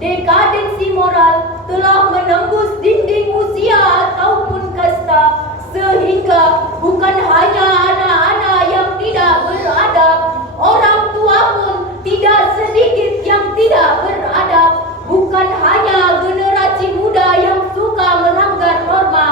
Dekadensi moral telah menembus dinding usia ataupun kasta, sehingga bukan hanya anak-anak yang tidak beradab, orang tua pun tidak sedikit yang tidak beradab. Bukan hanya generasi muda yang suka melanggar norma,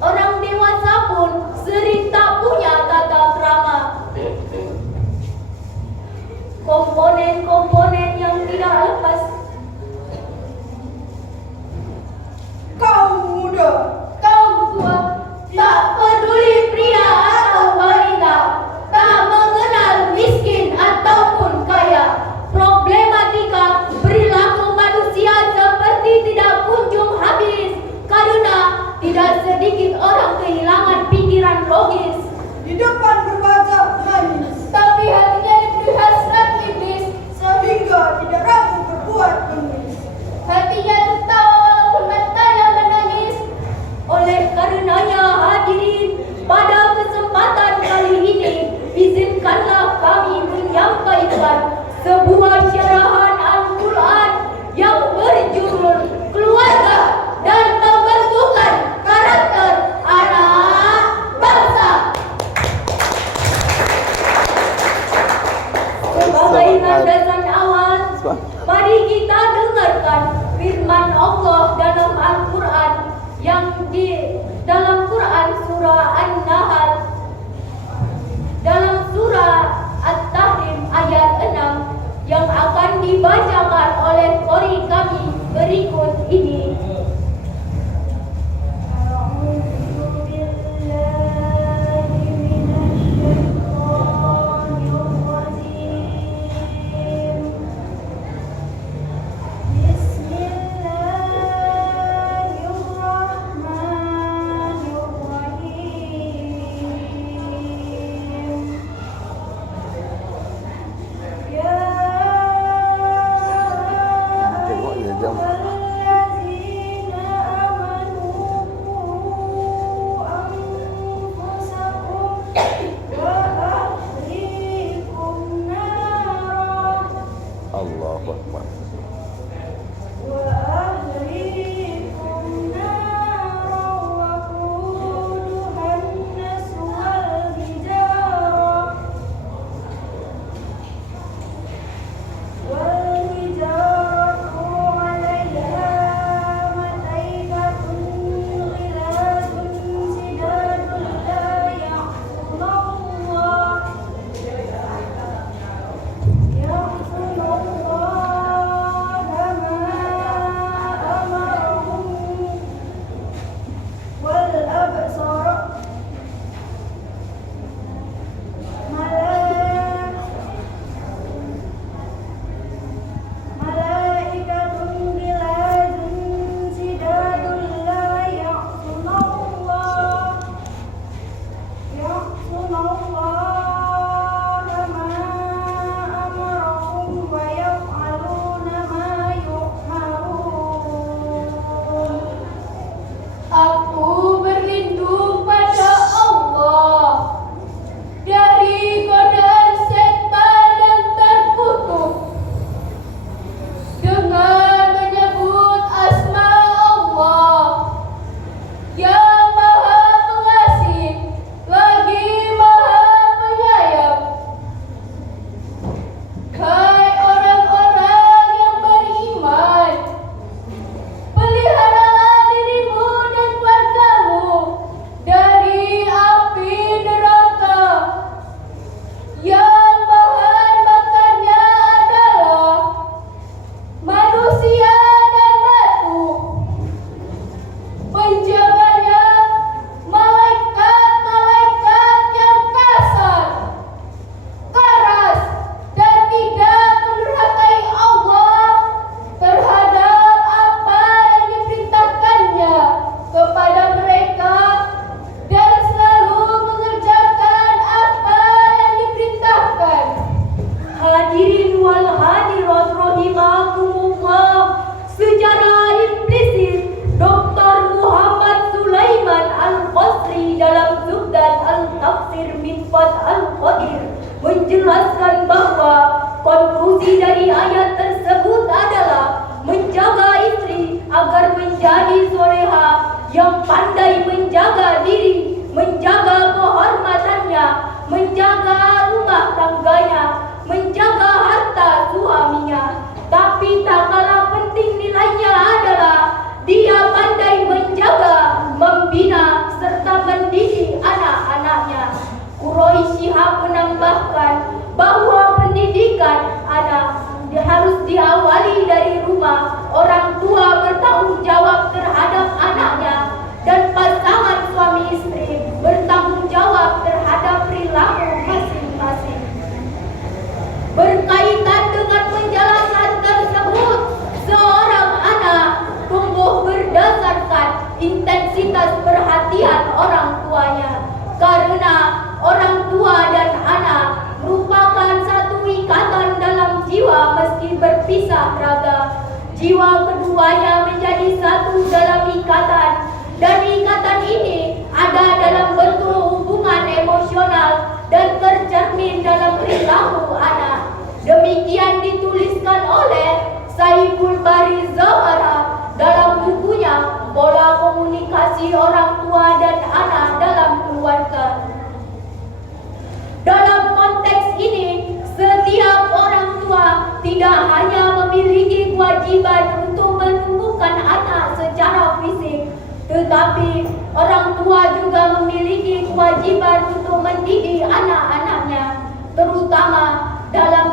orang dewasa pun sering tak punya tata krama. Komponen-komponen yang tidak lepas. Kaum muda, Kaum tua, tak peduli pria atau wanita, tak mengenal miskin ataupun kaya. Problematika perilaku manusia seperti tidak kunjung habis, karena tidak sedikit orang kehilangan pikiran logis. di depan berwajah manis, Tapi hatinya diberi hasrat iblis, sehingga tidak ragu berbuat bengis. hatinya tertawa walaupun matanya menangis. Oleh karenanya hadirin, pada kesempatan kali ini, izinkanlah kami menyampaikan sebuah syarahan Al-Quran yang berjudul Keluarga dan Pembentukan Karakter Anak Bangsa. Sebagai landasan awal, mari kita dengarkan firman Allah dalam Al-Quran yang di dalam Quran surah An-Nahl, dalam surah At-Tahrim ayat 6 yang akan dibacakan oleh qori kami berikut ini. Allahu Akbar. Aku berlindung pada Allah dari godaan setan yang terkutuk dengan menyebut asma Allah yang Maha Pengasih lagi Maha Penyayang. Hai orang-orang yang beriman, peliharalah dirimu dan keluargamu dari api neraka yang bahan bakarnya adalah manusia dan batu. Penjaganya malaikat-malaikat yang kasar, keras, dan tidak mendurhakai Allah terhadap apa yang diperintahkannya kepada mereka dan selalu mengerjakan apa yang diperintahkan. Hadirin wal hadirat rahimakumullah, secara implisit Dr. Muhammad Sulaiman Al-Qasri dalam Zubdan Al-Tafsir Minfat Al-Qadir menjelaskan bahwa konklusi dari Syihab menambahkan bahwa pendidikan anak harus diawali dari rumah. Orang tua bertanggung jawab terhadap anaknya dan pasangan suami istri bertanggung jawab terhadap perilaku masing-masing. Berkaitan dengan penjelasan tersebut, seorang anak tumbuh berdasarkan intensitas perhatian orang tuanya. Karena orang tua dan anak merupakan satu ikatan dalam jiwa meski berpisah raga. Jiwa keduanya menjadi satu dalam ikatan, dan ikatan ini ada dalam bentuk hubungan emosional dan tercermin dalam perilaku anak. Demikian dituliskan oleh Saiful Bari Zawara dalam bukunya Pola Komunikasi Orang Tua dan Anak dalam Keluarga. Dalam konteks ini, setiap orang tua tidak hanya memiliki kewajiban untuk menumbuhkan anak secara fisik, tetapi orang tua juga memiliki kewajiban untuk mendidik anak-anaknya, terutama dalam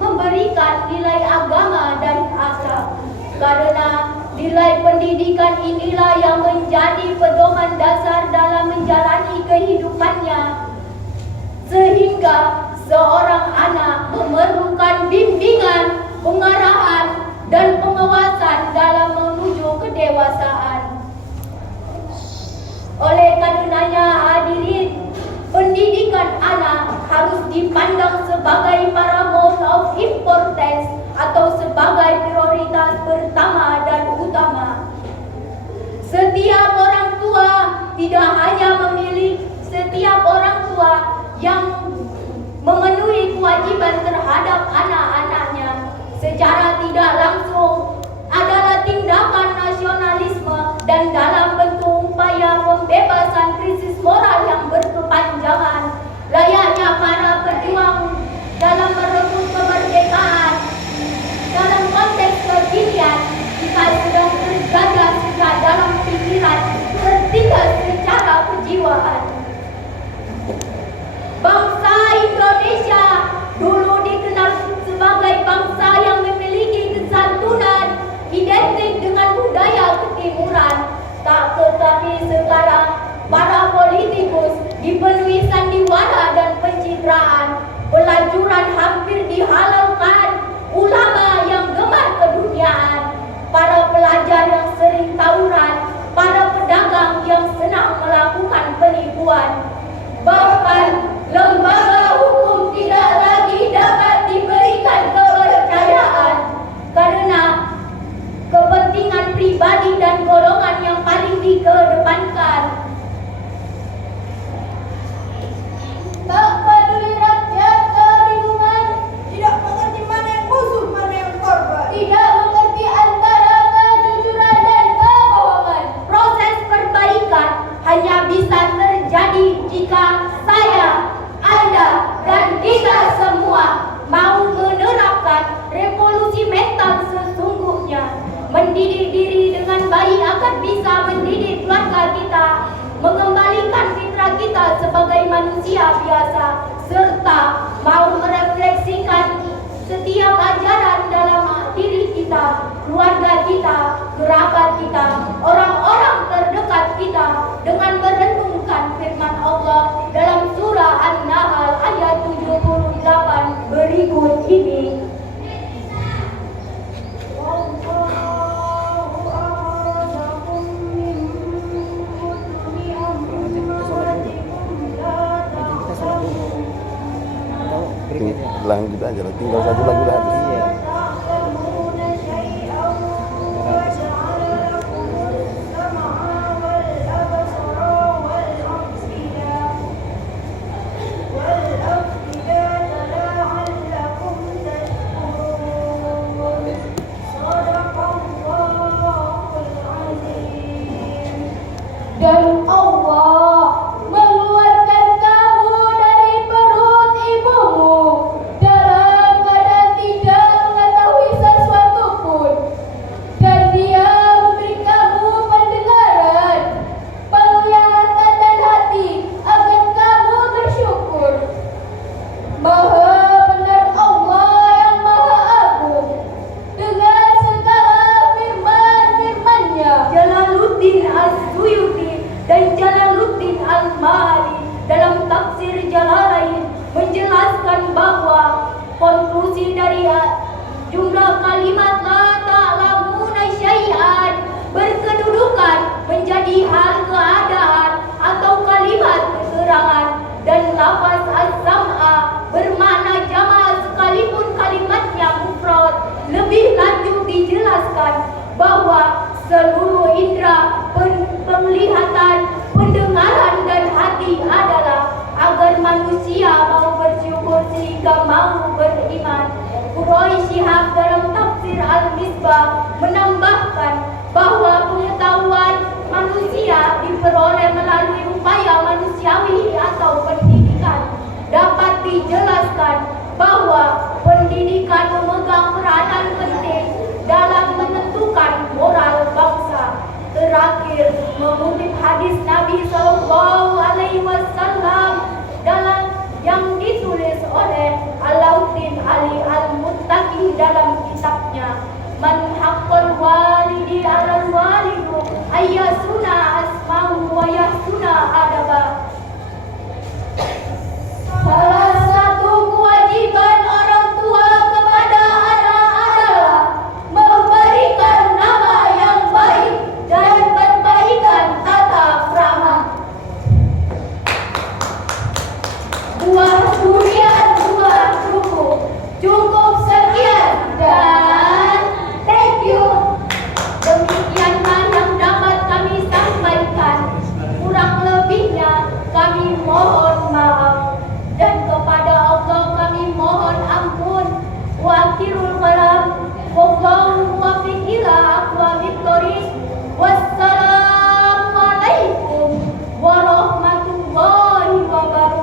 memberikan nilai agama dan akhlak. Karena nilai pendidikan inilah yang menjadi pedoman dasar dalam menjalani kehidupannya, sehingga seorang anak memerlukan bimbingan, pengarahan, dan pengawasan dalam menuju kedewasaan. Oleh karenanya hadirin, pendidikan anak harus dipandang sebagai paramount of importance atau sebagai prioritas pertama dan utama. Setiap orang tua yang memenuhi kewajiban terhadap anak-anaknya secara tidak langsung adalah tindakan nasionalisme dan dalam bentuk upaya pembebasan krisis moral yang berkepanjangan, layaknya para pejuang dalam merebut kemerdekaan. Dalam konteks kekinian, kita sedang terjaga sejak dalam pikiran, tertindas secara kejiwaan. Bangsa Indonesia dulu dikenal sebagai bangsa yang memiliki kesantunan identik dengan budaya ketimuran. Tak tetapi sekarang para politikus dipenuhi sandiwara dan pencitraan. Pelacuran hampir dihalalkan, ulama yang gemar keduniaan, para pelajar yang sering tawuran, para pedagang yang senang melakukan penipuan. Bahkan lembaga hukum tidak lagi dapat diberikan kepercayaan karena kepentingan pribadi dan golongan yang paling dikedepankan. Tak peduli rakyat kebingungan, Tidak mengerti mana yang musuh, mana yang korban. tidak mengerti antara kejujuran dan kebohongan. Proses perbaikan hanya bisa terjadi jika saya, Anda, dan kita semua mau menerapkan revolusi mental sesungguhnya. Mendidik diri dengan baik akan bisa mendidik keluarga kita, mengembalikan fitrah kita sebagai manusia biasa, serta mau merefleksikan setiap ajaran dalam diri kita, keluarga kita, kerabat kita, orang-orang terdekat kita, dengan merenungkan firman Allah dalam surah An-Nahl ayat 78 berikut ini. Lanjut aja lah, tinggal satu lagu udah habis. Iya. Dan Allah mengeluarkan kamu dari perut ibumu dalam keadaan tidak menjelaskan bahwa konklusi dari jumlah kalimat la ta'lamuna syai'an berkedudukan menjadi hal keadaan atau kalimat keterangan, dan lafaz as-sam'a bermakna jama' sekalipun kalimatnya mufrad. Lebih lanjut dijelaskan bahwa seluruh indera penglihatan, pendengaran dan hati adalah agar manusia mau bersyukur sehingga mau beriman. Quraish Shihab dalam tafsir Al-Misbah menambahkan bahwa pengetahuan manusia diperoleh melalui upaya manusiawi atau pendidikan. Dapat dijelaskan bahwa pendidikan memegang peranan penting dalam menentukan moral bangsa. Terakhir, mengutip hadis Nabi SAW